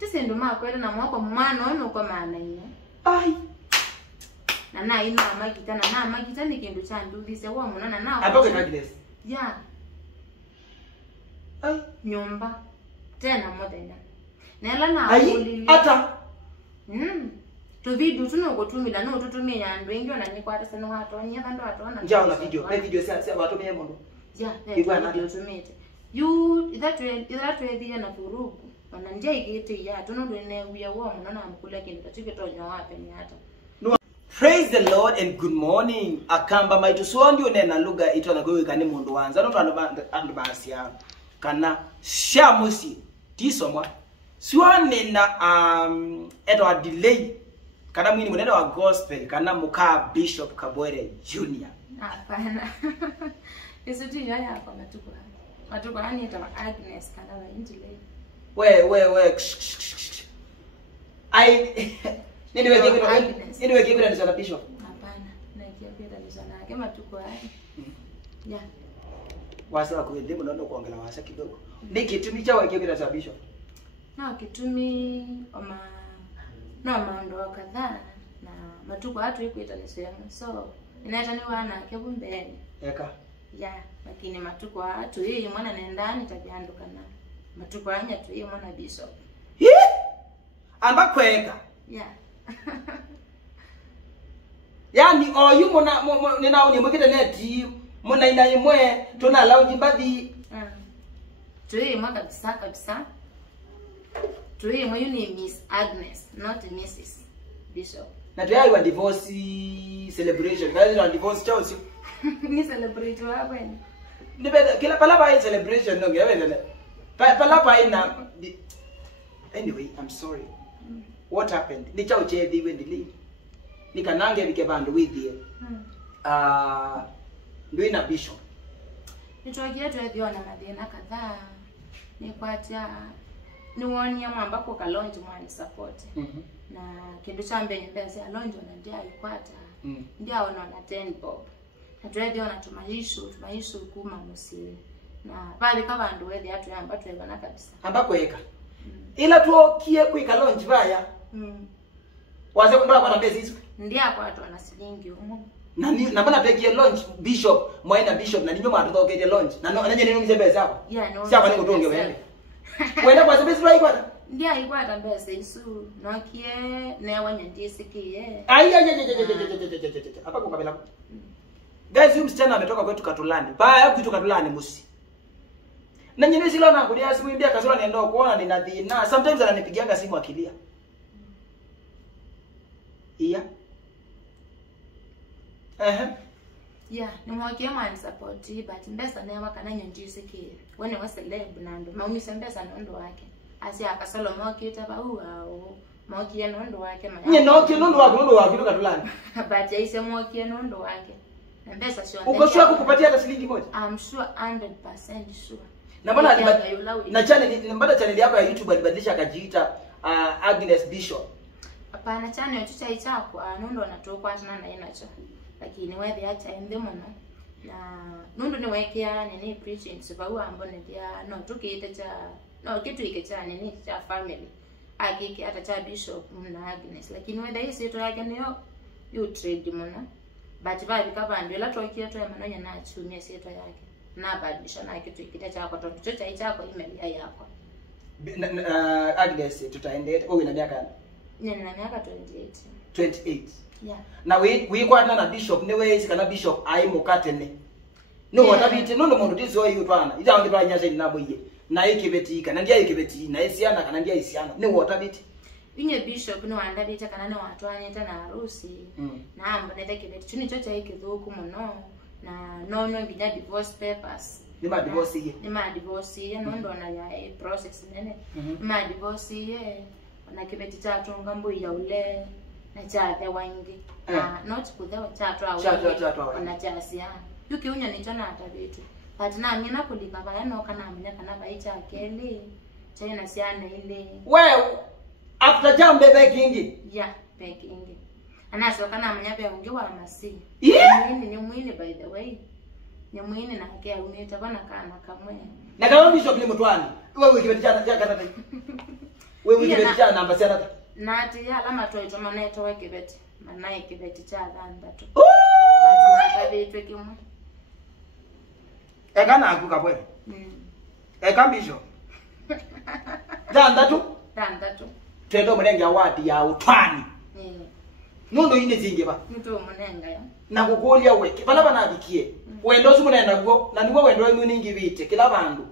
Tisendo makwera na mwako mwana ono kwa maana ino. Ai. Na ino amagita ni kindu cha nduvise wa munana na. Atoke Agnes. Ya. Ai, Nyumba. Tena modena. Nela na ai, ata. Tuvidu tunokutumila no tutumia andu ingi ona nikwata seno watonya bandu watona. Njao na video sia watumie mundu. Ya, video tumete. You that way na furugu. Wana njia igete ya tunodene uya wa munana amkula kindu tatiketonyo wape ni hata. Praise the Lord and good morning. Akamba maitu suondi unena lugha itona kwewe kani mundu wanza. Noto andu basi ya. Kana shamusi. Tisomwa. Suondi na eto a delay. Kana mwini mwenendo wa gospel. Kana muka Bishop Kavwele Jr. Hapana. Yesu tu yaya hapa matuko. Matuko hani ita Agnes kana wa delay. We. Nini kibira nisana Bishop? Hapana. Na kibira nisana kama tuko hai. Yeah. Wasa kuende munono kuongela wasa kidogo. Ni kitumi cha kibira cha Bishop. Na kitumi maũndũ kadhaa na matuko hatu ikuita nisema. So inaita ni wana kebumbeni. Eka. Yeah, lakini matuko hatu hii mwana nendani tabianduka na matuko anya tu hii mwana Bishop. Amba kweka. Yeah. Yani oyu mona nina uni mukite neti mona ina imwe tuna lounge mbadi. Tuwe mwaka kabisa. Tuwe mwa ni Miss Agnes, not Mrs. Bishop. Na tuwe wa divorce celebration. Guys, wa divorce chao. Ni celebrate wa kwani. Nibe kila palapa hii celebration no ngewele. Palapa ina anyway, I'm sorry. What happened? Ni chao chedi wendili. Nikanange bike bandu withie. Nduina Bishop. Nitwagia tuwe na madena kadhaa. Ni kwatia niwonia mwamba kwa kalonji mwani support. Na kindu cha mbenye mbese alonji na ndia ikwata. Ndia ona na 10 bob. Na tuwe ona tumaishu kuma musili. Na bali kama ndo wewe hatu yamba tuwebana kabisa. Amba kweka. Ila tuokie kwa kalonji baya. Waze mbona kwa mbezi hizo? Ndia kwa watu wana silingi umu. Na mbona peke launch Bishop, mwaina Bishop na ninyo matu toke launch. Na nanye nini mzebe zako? Yeah, no. Sasa niko tuonge wewe. Wenda kwa sababu sio ikwata. Ndia ikwata mbese isu nokie na wanyandisikie. Ai. Hapa kwa kabila. Guys, huyu msichana ametoka kwetu Katolani. Baya kwetu Katolani musi. Na nyinyi silo na kulia simu imbia Kasolo nienda kuona nina dhina. Sometimes ananipigianga simu akilia. Iya. Yeah, ni mwakia man support but mbesa na wakana nyandisikie. Wene wa celeb nando. Maumisa mbesa nondo wake. Asi Kasolo mwakita ba au mwakia nondo wake maya. Nye nondo wake Katolani. But yaise mwakia nondo wake. Mbesa sio. Uko sure kukupatia hata shilingi moja? I'm sure 100% sure. Na mbona na channel yako ya YouTube alibadilisha akajiita Agnes Bishop? Hapana, channel tucha ichako nondo natokwa tena na inacho. Lakini wewe acha ende muno. Na nondo ni wekea nini preaching sababu ambone dia no tukiite cha no kitu ike cha nini cha family. Akiki hata cha Bishop na Agnes. Lakini wewe hii sito yake niyo you trade muno. But vibe kama ndio la tokia to manonya na chumia sito yake. Na badilisha na kitu ikita chako to cha ichako email yako. Agnes tutaende wewe na miaka nina miaka 28. Yeah. Na we kwa na Bishop ne we sikana Bishop ai mukatene. No watabiti no mundu tizo hiyo twana. Ita wange twa nyasha inabo iye. Na ikibetika na ndia ikibeti na isiana kana ndia isiana. Ne watabiti. Inye Bishop no andabita kana na watu anyeta na harusi. Na ambo nete kibeti. Chuni chocha ikithuku muno. Na no nginya divorce papers. Ni ma divorce iye. Ni ma divorce iye no ndo na ya process nene. Ni ma divorce iye. Na kibeti cha tunga mbu ya ule na cha the wangi. Not kuthewa cha twa na cha sia. Yuki unya ni chona hata vitu. But na mina kulika baya no kana amenya kana baicha akeli. Chana siana ile. Well, after jambe baking. Yeah, baking. Anaso kana amenya be unge wa masi. Ni mwini by the way. Ni mwini na kia umeta bana kana kamwe. Na kama Bishop ni mtwani. Wewe kibeti cha kata. wewe kibeti cha namba cia nati ya alama toito maneto we kibeti manaye kibeti cha thandatu oh bati nakabetwe kimwe ekana aku Kavwele ekambisho thandatu twendo munenge awadi ya utwani nono ine zinge ba mtu munenga ya na kukulia weke bala banabikie wendo simunenda go na niwo wendo wenu ningi bite kila bandu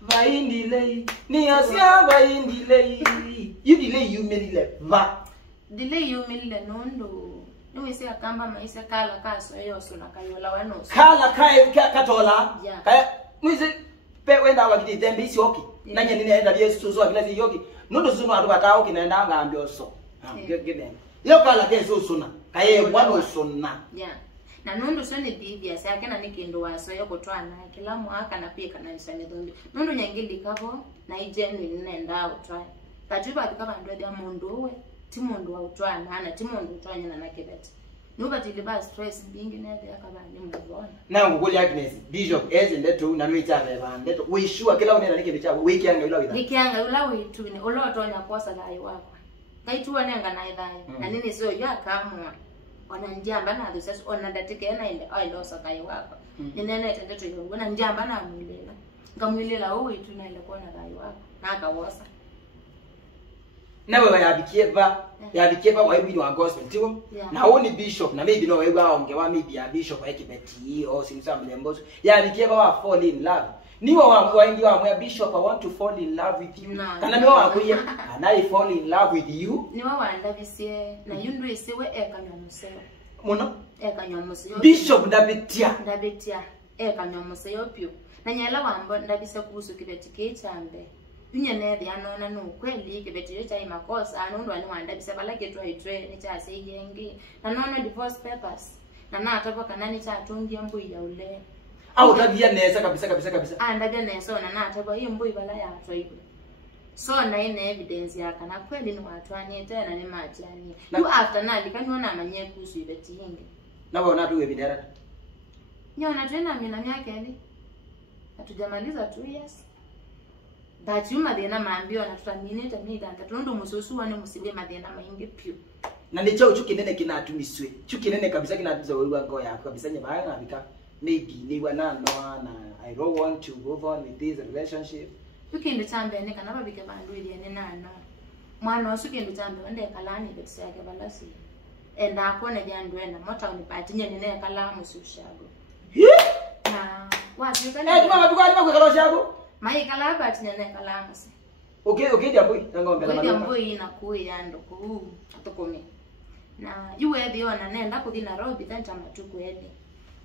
vaindile ni asia vaindile you delay you melile va delay you melile nondo niwese akamba maisa kala kaso yoso na kayola wanoso kala kai katola kaya mwise pe wenda wakiti dembe isi oki nanye nini enda byesu so akila zi yoki nondo suno adu batao kinaenda ngambyo so ngene yo kala keso suna kaye wano suna na nondo so ni Mbivilia yake na nikindo waso yoko twana kila mwaka na pia kana nisane dondo nondo nyangili kavo na igenuine nenda utwa kajuba bikaba ndo ya mondo we timondo wa utwana na timondo utwanya na nakebet nuba diliba stress bingi na ya kabani mbona na ngukuli Agnes bishop ezinde tu na lwita beba ndeto we sure kila unena nikebecha wiki yanga ula witha wiki yanga ula witu ni ulotonya kosa dai wako kaituwa nenga na idai na nini sio yakamwa ona njamba na thosas ona datike na ile ai losa kai wako ninene tendeto yongo na njamba na mwilela ngamwilela wewe tu na ile kona dai wako na akawosa na wewe yabikieva wa ibini wa gospel tiwo na woni bishop na maybe no wewe aongewa maybe ya bishop wa kibeti or simsam mbozo yabikieva wa fall in love niwo wa ingi wa mwa bishop I want to fall in love with you kana niwo wa kuye and I fall in love with you niwo wa ndabisie na yundu isiwe ekanyomuseo muno ekanyomuseo bishop ndabetia ekanyomuseo pio na nyela wambo ndabise kuhusu kibeti kechambe unyenede anona no kweli kibeti cha imakosa anondo ani wanda bisa balake twa itwe ni cha seyengi na nono divorce papers na atapa kanani cha atongi ambo ya ule au tabia nesa kabisa ndabia nesa na atapa hiyo mbo ibala ya atwa ibo so na ine evidence ya kana kweli ni watu ani tena ni majani you after na likanyona amanye kuhusu ibeti hingi na bona tu ebidera nyona tena mina miaka ni hatujamaliza 2 years but you madena maambio na tutamineta mida ndatondo musosu wane musibe madena maingi pio na nicho chukinene kinatumiswe chukinene kabisa kinatuza wewe ngo yako kabisa nyebaya ngabika maybe ni wana na I don't want to move on with this relationship ukinde tambe ne kana babike bandu ile ne nana mwana osukinde tambe wende kalani betsa yake balasi enda akona jandwena mota unipatinye ne kala musushago na watu kana tuma tukali makwe shago mai kala patinya ne kala musi okay jambo ngombe la jambo ina kuya ndo ku atokome na yuwe diona nenda kuthi Nairobi tanta matuku ede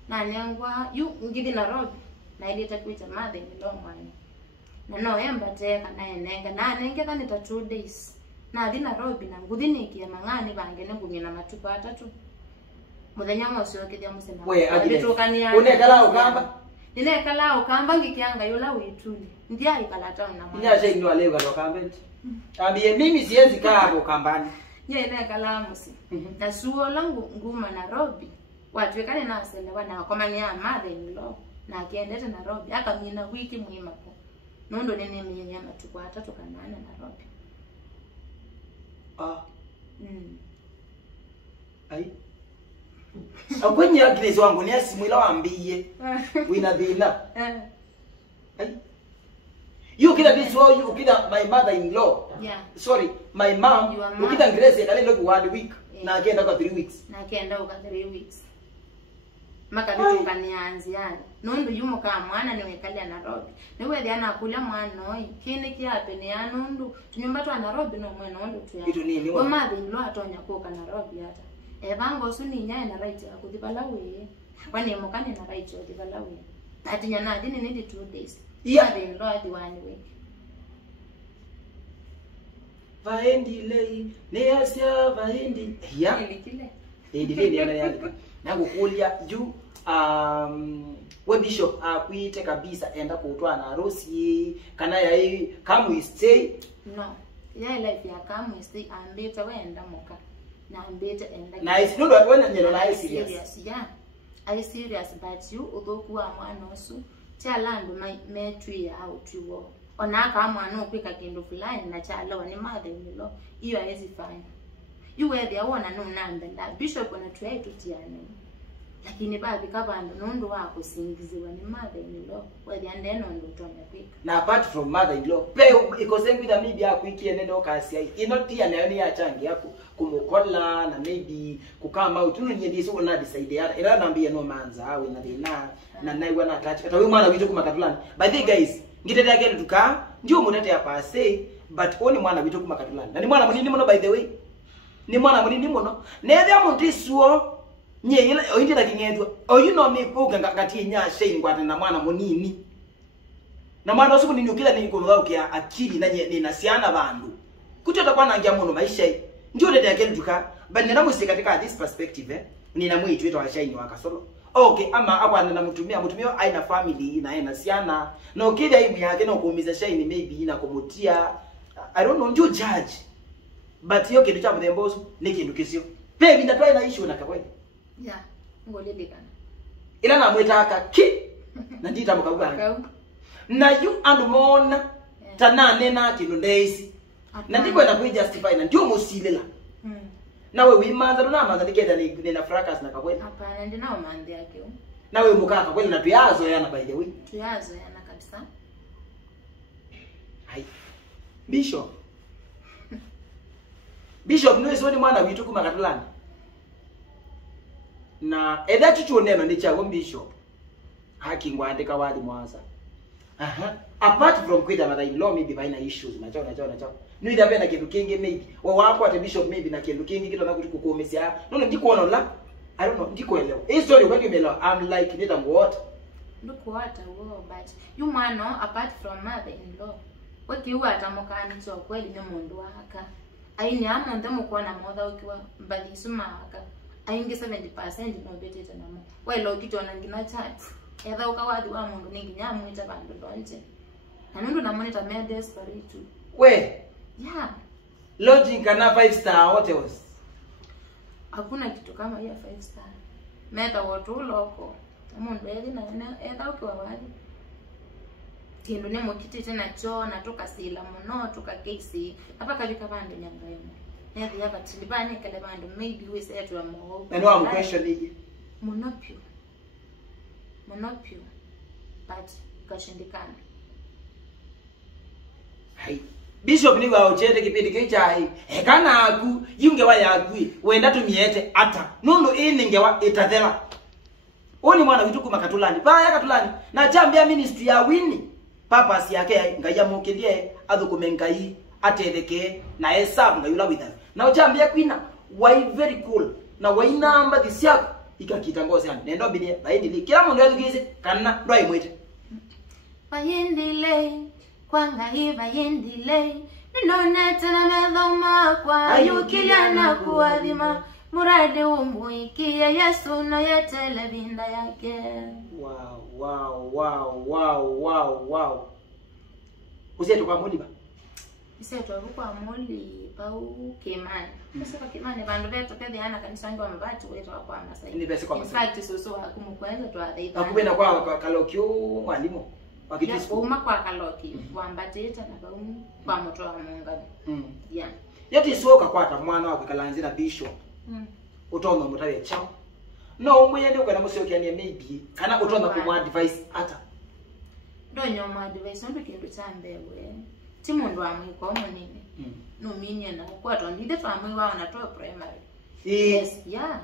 na nyangwa yu ngidi Nairobi na ile takuita madhe ni lomani na no embate kana enenga na nenge kana 2 days na di Nairobi na nguthi nikia mangani bange nengunye na matuku atatu muthenya mosyo kithia musema we agire unekala ukamba nile kala ukamba ngikianga yola wituni ndia ikalata na mwana nya je ndo leo kala kambenti ambie mimi siwezi kaa hapo kambani nye ile kala musi na suo langu nguma Nairobi watu wekane na asele wana Akomanaa madhe ni lo na akiendete Nairobi akamina wiki muhimu hapo nondo nene mnyenya matuko atatu kanana Nairobi ai akwenye Agnes wangu ni asimwila wambie wina dhina ai you kida this all you kida my mother in law sorry my mom ukida Grace kale loki 1 week na akienda kwa 3 weeks na akienda kwa 3 weeks maka bitu kanianzi yani nondo yumo kama mwana ni wekalia Nairobi niwe dia nakula mwana oi kine kiape ni anundu tunyumba tu Nairobi no mwana nondo tu ya kwa mother in law atonya kwa Nairobi hata evango suni nyaye na right ya kudibala we wani mukane na right ya kudibala we atinya na dini need 2 days in law the 1 week vaendile ne asia vaendi ya kile endile ni ana yake na kukulia juu we bishop akuite kabisa enda kutwa na harusi kana ya kama stay no ya life ya kama stay ambeta wenda moka na ambeta enda nice no do when you know serious yeah I serious but you odokuwa mwana osu cha landu metri ya out you ona kama kwika kindu fulani na chalo ni mother-in-law hiyo haiwezi fanya iwe thia wona no namba na bishop na tuye tutiane lakini baadhi kabando nundu wako singiziwa ni mother-in-law wewe ndeno ndo tona kwika na apart from mother-in-law pe ikosengu ida maybe yako ikiende ndo kasi ai inotia nayo ni achangi yako kumukola na maybe kukama utunu nyendisi ona decide ya ila naambia no manza awe na dina na naiwa na attach kata wewe mwana witu kumakatulani by the guys ngitete yake tuka ndio mutete ya pase but oni mwana witu kumakatulani na ni mwana munini muno by the way ni mwana munini muno nethe muntu suo nye ile oindi la kingedwa oyu no mipuga ngati nya shei ngwata na mwana munini na mwana usiku nini ukila ni kumwaukia akili na nye na siana bandu kutota kwa nangia muno maisha ndio tete yake tuka but nina musi katika this perspective nina mwitu wetu wa shei wa Kasolo okay ama akwana na mutumia aina family na aina siana na ukida imu yake na kuumiza shei maybe ina kumutia I don't know ndio judge but hiyo kitu cha mdembozo ni kindu kisio baby ndatwa ina issue na Kavwele ya ngolelekana ila na mwetaka na ndita mukabwana na you and mona tanane na kindu ndesi na ndiko na justify na ndio musilela na wewe imanza ndo na manza nikenda ni na fracas na Kavwele hapana ndina umande yake na wewe mukaka Kavwele na tuyazo yana by the way tuyazo yana kabisa hai Bishop niwe mwana witu kumakatulani na edha chuchu neno ni chago bishop haki ngwandika wadi mwanza apart from kwita mother-in-law maybe baina issues na chao ni ida bena kindu kingi maybe wa wako ate bishop maybe na kindu kingi kitu na kukukomesya nono ndikuona la I don't know ndikuelewa hii story when you melo I'm like nita what ndiko hata wo but you mano apart from mother-in-law weki huwa atamokani so kweli ni mundu waka aini amonde mukona mother ukiwa mbali sumaka ainge 70% no beteta namo welo kitona ngina chat etha ukawadhi wa mundu ningi nyamwita bandu donje na nundu na monitor me desperate we yeah lodging kana 5 star hotels hakuna kitu kama hiyo 5 star meta watu loko mundu eli na etha ukiwa wadi kindu ne mukiti tena cho na tukasila muno tukakesi hapa kalika bandu nyangayemo nethi hapa tilibani kale bandu maybe we say to amo and one question is monopio but kashindikana hai bishop ni wa uchende kipindi kichai ekana aku yunge wa yagui wenda tumiete ata nundu ini ngewa itathela oni mwana witu kumakatulani baya katulani na chambia ministry ya wini purpose yake ngaya mukindie athukumengai atetheke na esabu ngayula witha na uchambia kwina why very cool na why number this yako ikakita ngozi yani nendo bidie baidili kila mundu yazugize kana ndo aimwete bayendile kwanga hiva yendile nindona tena medhoma kwa ayukilia na kuadhima murade umuikia Yesu na yetele binda yake wow usiyetu kwa muliba iseto kwa muli pau kemani sasa kwa kemani bandu beto pede ana kanisa ngo amabati wetu kwa masai ni pesa kwa masai in fact soso akumukwenza to adaiba akubenda kwa kalokyo mwalimu wakitisi uma kwa kaloki wambateta na baumu kwa moto wa munga yeah yati soka kwata mwana wako kalanzi na bishop utono mutawe chao no umuyende ukana musyokia ni maybe kana utona ku advice ata donyo mu advice ndo kindu chambewe ti mundu amwe kwa munini no minya na kwa to ndide famwe wao na to primary yes yeah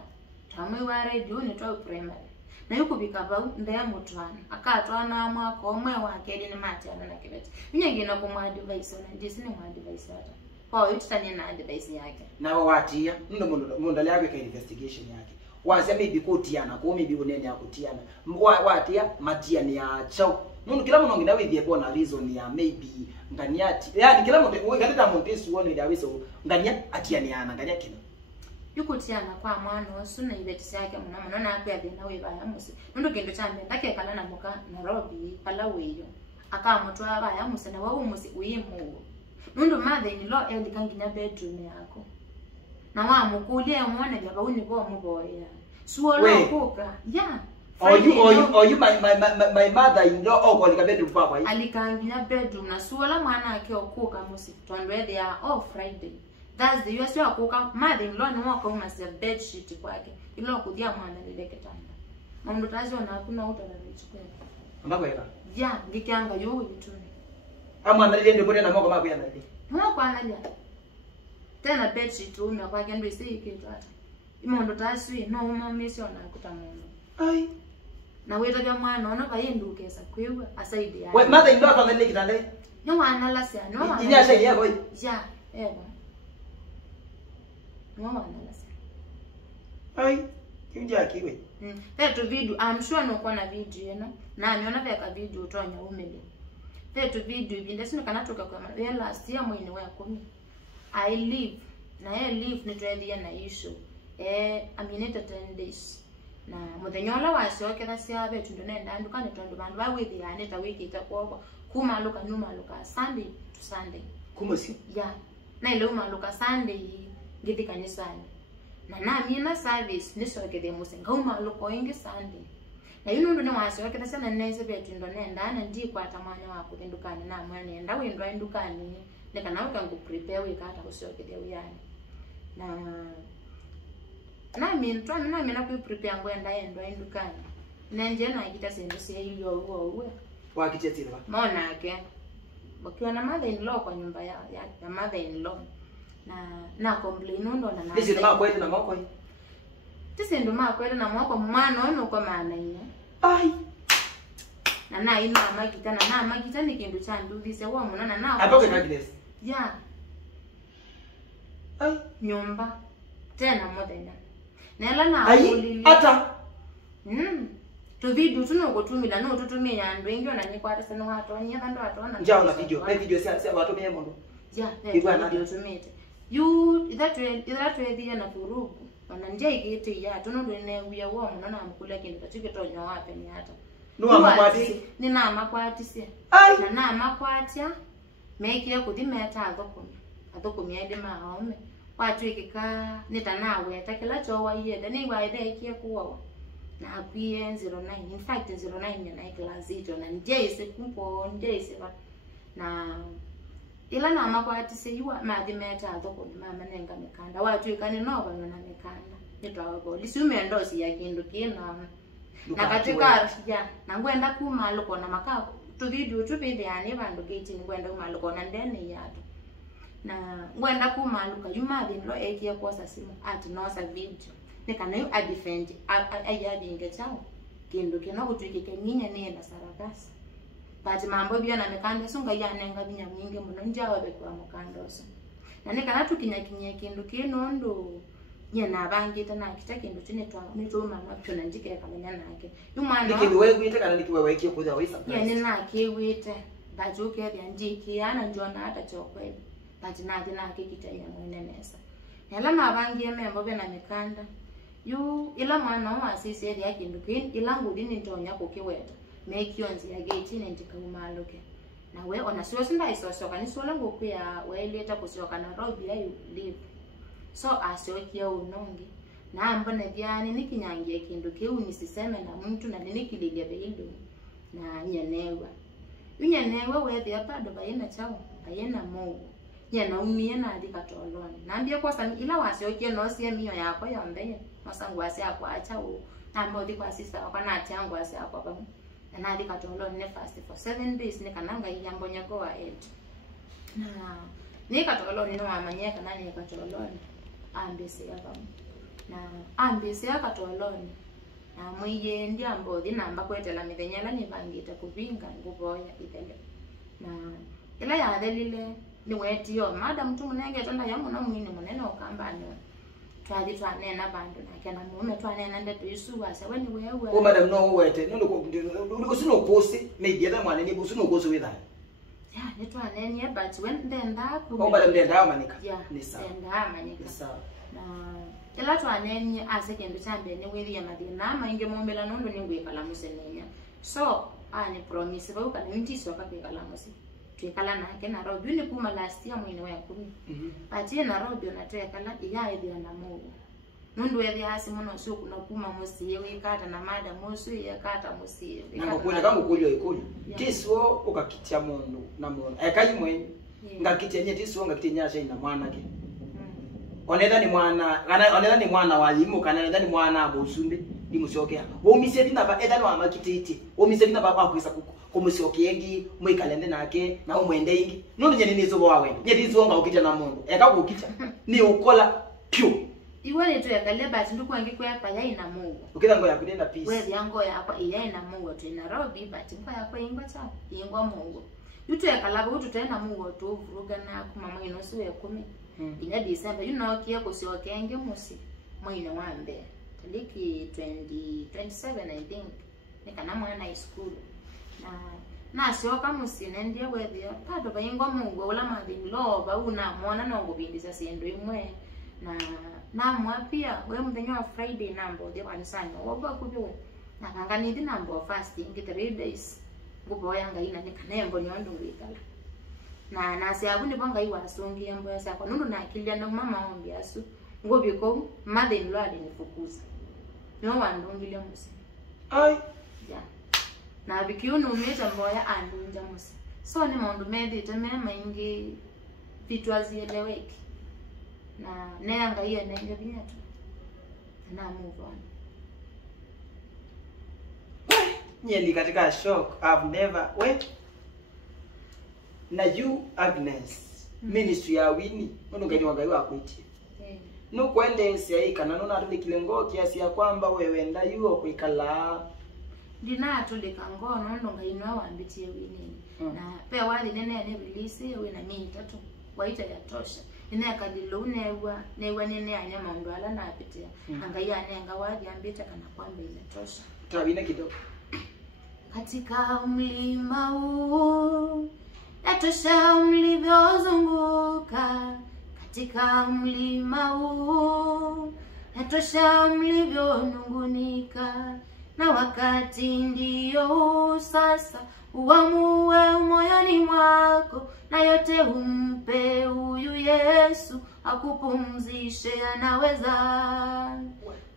tamwe wa radio ni to primary na yuko bikaba ndaya mutwana akatwana mwako omwe wake ni mati ana na kibeti nyingi na ku advice na ndisi ni advice ata kwa utani na advice yake na watia ndo mundu yake ka investigation yake wasema maybe kutiana kwa maybe unene akutiana watia matia ni ya chao nundu kila mundu ngina withie bona reason ya maybe nganiati yani kila mundu ngateta montesu wone ndia wiso ngania atianiana ngania kino yukutiana kwa mwana wasu na ibeti yake muno na akwa thina we baya musi nundu kindu chambe ndake kala na muka Nairobi pala weyo akamutwa baya musi na wao musi uyimu nundu mother-in-law elikanginya bedroom yako na wa mukulia muone baba uni bo muboya suolo kuka yeah Or you my mother-in-law or kwa bedroom papa. Alikanginya bedroom na suola mwana ake okuka musi. Tondwe they are all Friday. That's the US okuka mother-in-law ni wako umasiya bed sheet kwake. Ilo kudia mwana lileke tanda. Maundu taziona hakuna utalavichukwe. Ambakweka? Ya, ngikianga yu yituni. Mwana lile ndio na moko makuya ndali. Moko analia. Tena bed sheet umya kwake ndo isi kitu hata. Imondo taswi no umamisi ona kutamundo. Ai. Na weta bya mwana ona bayindukesa kwiwe asaidi ya. We mother-in-law kwa ndali kitande? No wana lasya, no wana. Inya shai yako. Ya, eba. No wana lasya. Ai, kinja kiwe. Petu video, I'm sure no kwa na video no. Na niona veka video utonya umeli. Petu video binda sino kanatoka kwa last year mwini wa 10. I live na live ni twendie na issue. Amineta 10 days. Na muthenyola wasiokera siabe tundonenda ndukane tondu bandu bawithi aneta wiki itakwoko kuma luka nyuma luka Sunday to Sunday Kumasi ya na ile uma luka Sunday ngithi kanisani na mina service nisokere musenga uma luko ingi Sunday na yunundu ne wasiokera sana nese betu ndonenda na ndi kwa tamanya wako ndukane na mwana enda windwa ndukane nekana ukangu prepare wika hata kusokere uyani na mina ku prepare ngwenda indukani nanje na ikita sendo sie hiyo uwe wakichetirwa mona yake wakiwa na mother-in-law kwa nyumba ya mother-in-law na complain ndo na nisi ndo makwete na moko hii tisi ndo makwete na moko mwana ono kwa maana ine ai na ina magita ni kindu cha nduvise wa mwana na atoke na Agnes ya ai nyumba tena modena nela na ai ata to video tunokutumila no tutumia yandu ingi ona nyikwata sana watu anya bandu atona njao na video sia watu meye mondo ya video tumete you that way dia na furugu ona nje igete ya tunondo ne wiya wo muno na mkula kindu katike tonyo wape ni hata no amakwati ni na amakwati sia ai na amakwatia mekire kuthimeta athokumi ende maome watu ikika nitanawe takila chowa yenda ni waide ikie kuwa na akwie 09 in fact 09 na class ito na njese kumpo njese na ila na makwati se yuwa mathimeta athoko mama nenga mikanda watu ikani no bano na mikanda nitwago lisume ndosi ya kindu kino na katika ya na ngwenda kuma loko na makao tu video tu pende ani bandu gate ngwenda kuma loko na ndene yato na ngwenda kuma luka mother-in-law ekie kosa simu ati nosa video nekana yu adefend ayadi ngechao kindu kino kutwikike nyinya nenda sarakasi but mambo byo na mikanda sunga yanenga binya mwingi muno njawa bekwa mukanda oso na nekana tukinya kindu kino ndo nyena abangita na kita kindu tinetwa nituma mapyo na njike kamenya nake yumwana nikindu wegwite kana nikiwe wekie kuza wisa yene nake wite bajuke ya njiki ana njona hata chokwe but nake kitanya mwenenesa nela mabangie membo bena mikanda yu ila mwana wa sisi ya kindu kin ila ngudi nitonya kukiweta mekionzi ya gate nendika umaloke na we ona sio sinda isosoka ni sola ngokuya we leta kusoka na robi ya live so asiokia unongi na ambone byani nikinyangie kindu kiu nisiseme na mtu na ninikililia beido na nyenewa we ya bado bayena chao bayena Mungu yena umie na adikatoloni nambia kwa sami ila wasiokia no sie mio yako yombe masangu wasi akwa acha u na mbodi kwa sister kwa na changu wasi akwa ba na adikatoloni ne fast for 7 days nikananga yambo nyako wa ahead na nikatoloni no amanyeka na nikatoloni ambese yaba na ambese yakatoloni na mwiye ndi ambodi namba kwetela mithenyela ni bangita kubinga nguboya itele na ila ya delile ni wetiyo madam tu munenge tonda yamu na mwini munene okambano twali twanena bandu nakena mume twanena ndetu isuwa sewe ni wewe o madam no wete no usino kosi maybe that mwana ni usino kosi with that ya ni twanena but when then that o madam ndenda manika ni sawa ndenda manika sawa na ila twanenya asekendo chambe ni wili ya madina mainge mombela nondo ni ngwekala musenenya so ani promise ba ukana ntiso akapekala musi twekala nake na robi ni kuma last year mwene wa 10 but ye na robi na twekala iya idhi na Mungu nundu wethi hasi muno sio kuna kuma musie wikata na mada musu yakata musie ngakula kama ukulyo ikulu tiswo ukakitia mundu na mundu ekaji mwenye ngakitia nye tiswo ngakitia nyasha ina mwana ke onetha ni mwana wa limu kana onetha ni mwana abusumbe ndimushokea womise bina ba etha no amakititi womise bina ba kwakwisa kumushokyengi mwikalende nake na umwende ingi nundu nye nizo wawe nye tizo ngakitia na mundu ekakukitia ni ukola pyo iwe leto ya kaleba tindukwangi kwa hapa ya ina Mungu ukitha ngo yakudenda peace wewe yango yakwa iya ina Mungu tu ina robi but kwa yakwa ingwa cha ingwa Mungu yuto ya kalaba utu tena Mungu tu vuruga na kuma mwino siwe 10 ina December kia kusiokenge musi mwino wambe taliki 2027 I think nikana mwana high school na sioka musi nendia wewe pado bayingwa Mungu wala madini loba una mwana no ngubindisa sendo imwe na mwapia we mdenyo wa Friday nambo de wanisanya woba kubiwe na kangani di nambo fasting 3 days gubo yanga ina nikanembo nyondo ngikala na siabu ni banga iwa songi yambo ya sako nundu na akilia na mama ombi asu ngobiko mother in law alinifukuza no wandungile musi ai ya na bikiunu umeta mboya andunja musi so ni maundu methi temema ingi vitu azieleweki na neanga hiyo nenge vinyatu na move on nyeli katika shock I've never na you Agnes ministry ya wini ndo ngani wangai wako iti no kwende siaika na nona atulekile ngo kiasi ya kwamba wewe nda yuo kuikala dina atuleka ngo ndo ngai no wambitie wini na pe wali nene ne release we na mimi tatu waita ya tosha ine akadilo newa nene anya maundu ala na apitia angaia nenga wadi ambita kana kwamba inatosha tawina kidogo katika mlima huu yatosha mlivyozunguka katika mlima huu yatosha mlivyonungunika na wakati ndio sasa uamue moyoni mwako na yote umpe huyu Yesu akupumzishe anaweza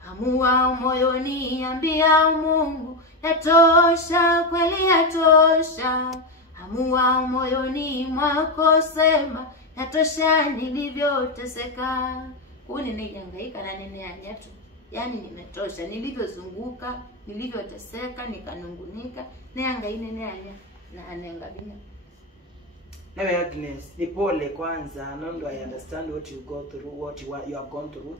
amua moyoni ambia Mungu yatosha kweli yatosha amua moyoni mwako sema yatosha nilivyoteseka kuni nihangaika na nene anyatu yani nimetosha nilivyozunguka nilivyoteseka nikanungunika neangaine neanya na anengabinya nawe Agnes ni pole kwanza nondo I understand what you go through what you have gone through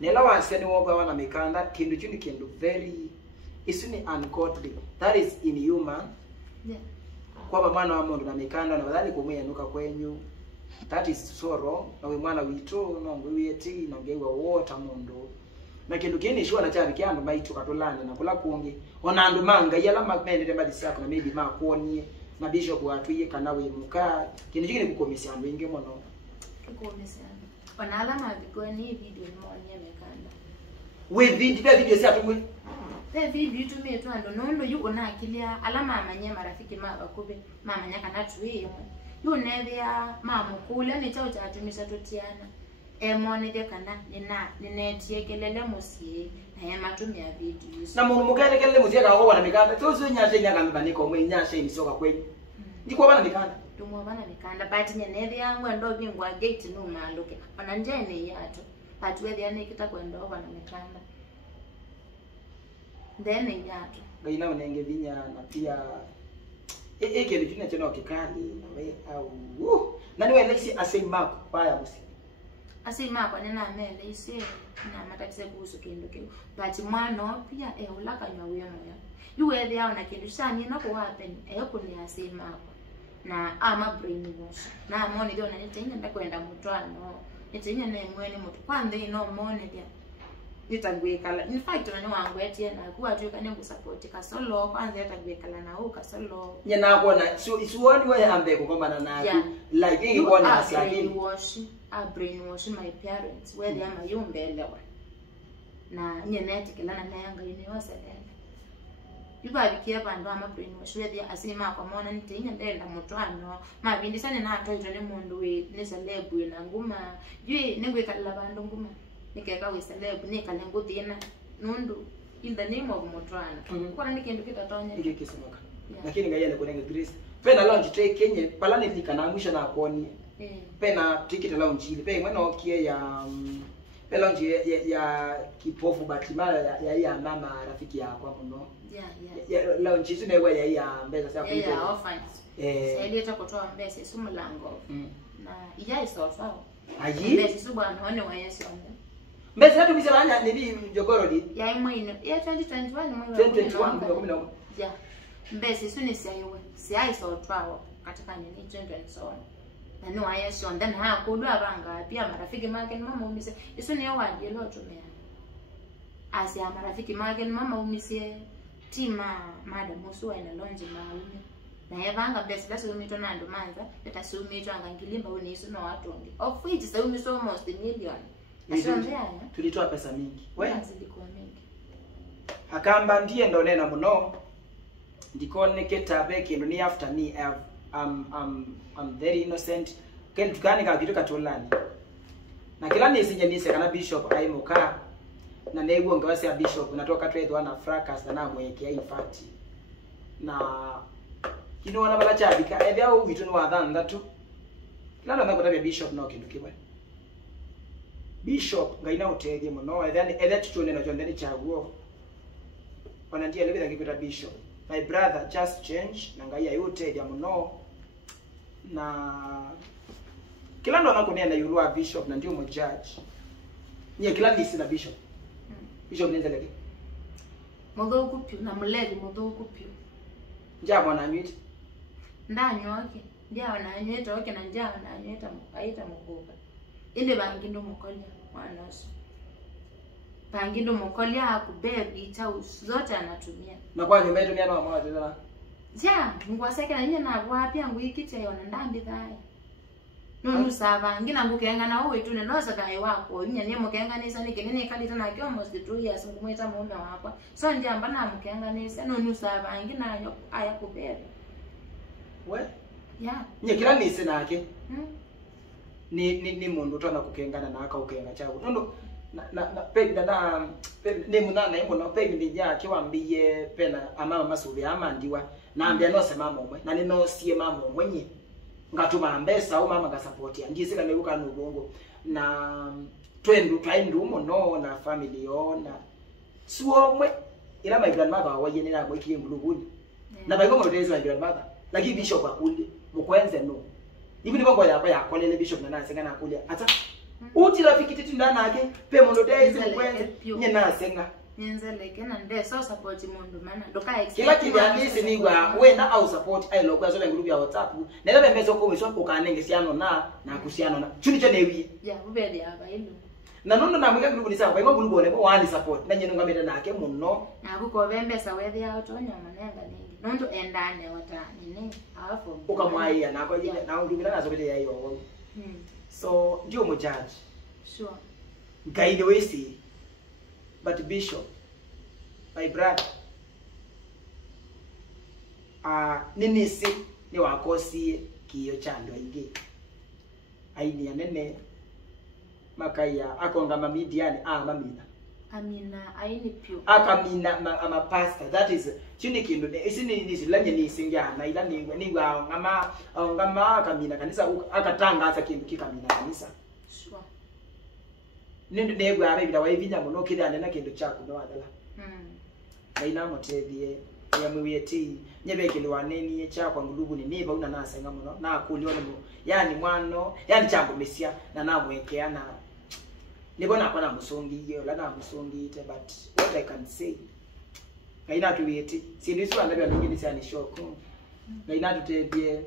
nela waseni woba wana mikanda kindu chuni kindu very isuni ungodly that is in human kwa mwana wa mundu na mikanda na badali kumuyanuka kwenyu that is so wrong na we mwana wito no ngwiyeti no ngewa water mundu na kindu kini shwa na chabi kyandu maitu katolane na kula kuonge ona andu manga yala makmende tembali sako na maybe makuonie na bishop watuye kana we muka kindu kini kukomisia andu inge mono kukomisia ona alama bigoni video ni monya mekanda we video si atumwe the video tumetu ando nondo yuko na akilia alama amanye marafiki makube mama nyaka natuye yu nethia mama kule ni chao cha atumisha totiana monede kana ninetiekelele musie na yamatumia videos na mundu mukelekele musie kako wana mikanda tozo nyashe nyaka mbaniko mwe nyashe misoka kwenyu ndiko bana mikanda tumwa bana mikanda but nyenede yangu ndo bingwa gate no maluke ona njene yato but wewe yani kitakwenda bana mikanda then yato gaina unenge vinya na pia kile kile cheno kikali na we au nani wewe lesi asema mako baya musie asima kwa nena amele ise na matakise kuhusu kindu kile but mwana pia ulakanywa wewe moya yuwe thia ona kindu shani na ko happen kuni asima na ama brainwash na amoni ndio nanitenya ndakwenda mutwano nitenya na mweni mutu kwande ino mone dia nitagwekala in fact nani wangu etie na kuwa tu kane kusupport Kasolo kwanza yatagwekala na huko Kasolo nyana kuona so isuoni wewe ambe kukombana na like hii kuona asiamini brainwash my parents where they are yumbelewa na nyeneti kilana na yanga universal yuba bikia bandu ama brainwash where they asima kwa mona nitenya ndenda mutwano mabindisane na atoito ne mundu we ne celebu na nguma yui negwekala bandu nguma nikeka wiselebu nikalengo thina nundu in the name of mutwana kwa nini kindu kitatonya ndio kisomoka lakini ngaya ile kunenge Grace pena launch take kenye palani likana mwisho na koni pena ticket launch ile pe mwana okie ya pe launch ya kipofu batimara ya mama rafiki yako muno ya launch hizo na ya mbeza sasa kuita ya orphans sasa ile itakotoa mbesa isumulango na iya isofao ayi mbesa subana wane wa Yesu mbesa hatu bisabanya nibi jogorodi ya imwino ya 2021 mwezi 2021 ya mbesa isuni siayewe siaisofao katika nini gender and so on na no Yesu then kudwa banga pia marafiki make mama umise isuni yawaje lotumea asia marafiki make mama umise tima madam usuwa ina lonje maume na yavanga best basi umito nando manza betasumito angangilimba unisu no watongi of which so umito almost a million asondea tulitoa pesa mingi wewe zilikuwa mingi akamba ndiye ndo nena muno ndikone ketabe kindu ni after me I'm very innocent kile tukani ka kitu katolani na kila nisinye nise kana bishop aimoka na nego ngawasi ya bishop natoka twedwa na fracas na mwekea infati na kino wana bala chabika ebe au witu no wathanda tu lalo na kutabia bishop no kindu kibwe bishop ngaina utege muno ebe tutone na jondeni chaguo wana ndiye lebe ngikuta bishop my brother just change na ngaya yote ya muno na kila ndo anakunena yulwa bishop na ndio mo judge nye kila ni sina bishop bishop nenda leke muthũku pyu na mulegi muthũku pyu njabo na nyiti ndanyoke njao na nyeta oke na njao na nyeta aita mukuka inde bangindo mukolia mwanaso bangindo mukolia akubebi chaus zote anatumia na kwa nyumba yetu ni ana mama tena ja ngwaseke na nyina wapi yangu ikite yona ndambi thai nunu sava ngina ngukenga na wewe tu nenoza kai wako nya ni mukenga nisa ni kinene kalita na kyo almost 2 years ngumweta mume wako so ndi amba na mukenga nisa nunu sava ngina aya kubere we ya nye kila ni sina yake ni mundu tona kukengana na aka ukenga chako nondo na pegi na ne munana yimbo na pegi ndi ja kiwambiye pena ama masubi amandiwa na ambia no sema momwe na ni no sie mama mwenye ngatuma mbesa au mama gasupportia ndisi kana yuka no bongo na twaindu muno na family yona suomwe ila my grandmother wayenera kwa kile nguluguni na bago motezi wa grandmother lakini bishop akuli mukwenze no ibi ni bongo yapa yakolele bishop na nasenga nakuli ata uti rafiki titi ndana yake pe mundo days mukwenze nyena senga nyenzeleke na nde so support mundu mana ndoka kila kivyandisi ni wa wenda au support ai lokwa zola group ya WhatsApp na lebe mezo ko wiswa ko kanenge siano na kusiano na chuni cho newi ya bubede aba ilu na nondo na mwega group ni sawa kwa group ole bo wani support na nyeno ngamete nake muno na kuko bembesa wethi ya utonya manenga ningi nondo endane wata nini alafu ukamwaia na kwa jina na ngumina nazo bete ya hiyo so ndio mo judge sure guide wesi. But bishop, my brother, nini si ni wakosi kiyo chando ingi. Aini ya nene makaya akonga mamidiani mamina. Amina aini pio. Akamina ama pastor. That is chini kindu isini nisilanye ni singyana ila ni ngama akamina kanisa akatanga asa kindu kikamina kanisa. Sure. Nindu negwa arebira wayivinya muno kidane na kindu chako no adala baina motethie ya mwiyeti nyebe kindu waneni chako ngulugu ni niba una nasenga muno na kuliona mu yani mwano yani chango mesia na namwekea na nibona akona musongi yo la na musongi ite but what I can say baina tuwiyeti sindisu andabya nyingine sana shoko baina tutebie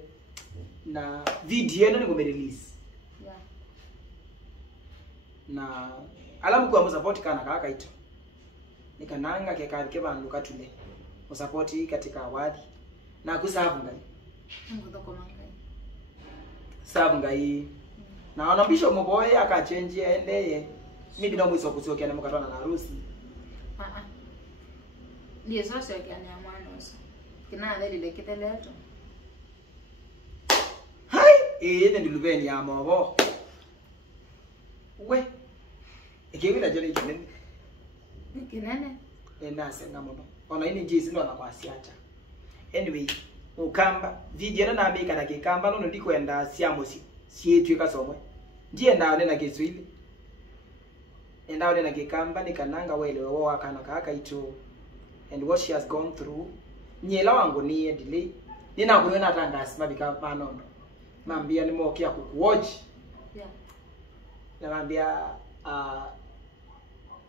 na video eno ngome release na alamu kwa support kana kaka ito nikananga ke bandu katule support katika awadi na kusavu ngai ngudoko mangai savu ngai na ona bishop muboye akachange endeye mimi ndo mwiso kusokia na mukatana na harusi ndiye sasa yakani ya mwana oso kina lele kiteleto hai ndio luveni ya mabo we Ikiwila joni kinene. Kinene. Nasenga muno. Ona ini jisi ndo anakwasiata. Anyway, ukamba video na ambika na kikamba nono ndikwenda siamusi. Sietwe kasomwe. Ndiye ndaone na Kiswahili. Ndaone na kikamba nikananga wele wa kana kaka itu and what she has gone through. Nyela wangu ni delay. Nina kuona tanga simabika manondo. Mambia ni mokia kuwatch. Yeah. Namambia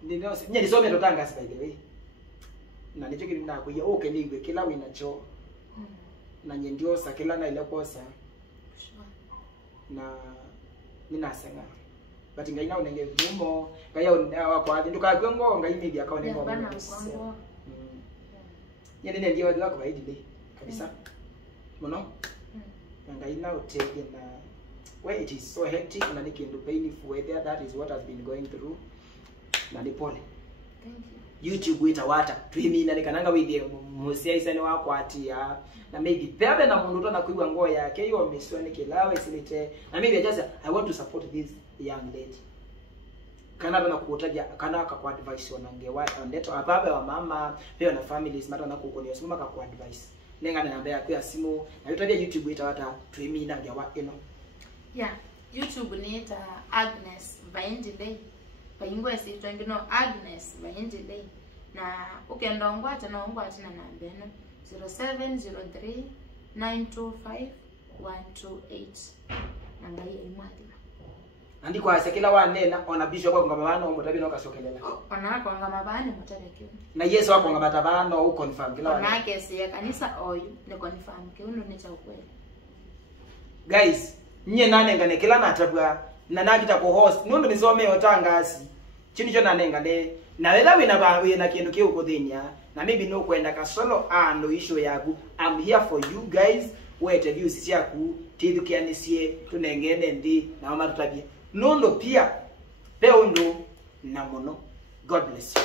nino nyeli some totanga by the way. Na nicho kili na kuya okay niwe kila wina cho. Na nyendiosa kila na ile kosa. Sure. Na ninasenga. But ngaina unenge vumo, ngaya wakwa nduka ngo ngaimidi akaone ngo. Nyene ndio watu wako baidi dei kabisa. Muno? Ngaina utege na where it is so hectic na nikindu painful weather, that is what has been going through. Na ni pole. Thank you. YouTube wita wata twimina nikananga withie musia isani wako atia na maybe pebe na mundu na kuigwa ngo yake yo miswa ni kĩla isilite na maybe just I want to support this young lady. Kana na kuotaja kana kwa advice wanange watu ndeto ababe wa mama pia na families mata na kukonia sima kwa advice nenga na namba yako ya simu na yotaja YouTube wita wata twimina ngewa eno. Yeah, YouTube ni ita Agnes vaindile. Paingwe si twengino Agnes vaindile. Na ukenda ongwata na ongwata na namba eno 0703 925 128. Namba hiyo imwadi. Andiko ase kila wanena ona bishop kwa ngabano mutabi no kasokelela. Ona kwa ngamabani mutabeki. Na Yesu wako ngabatabano u confirm kila wanena. Ona kesi ya kanisa oyu ni confirm kiuno ni cha ukweli. Guys, nye nanengane kila natabwa na nakita ko host nombe nisome otangasi. Chini cho nanengane na wela wina bawe na kindu kiuko thinya na maybe no kwenda Kasolo no issue yaku. I'm here for you guys. Wete view sisi yaku tidhukianisie tunengene ndi na mama tutabie. Nondo pia peundo na muno. God bless you.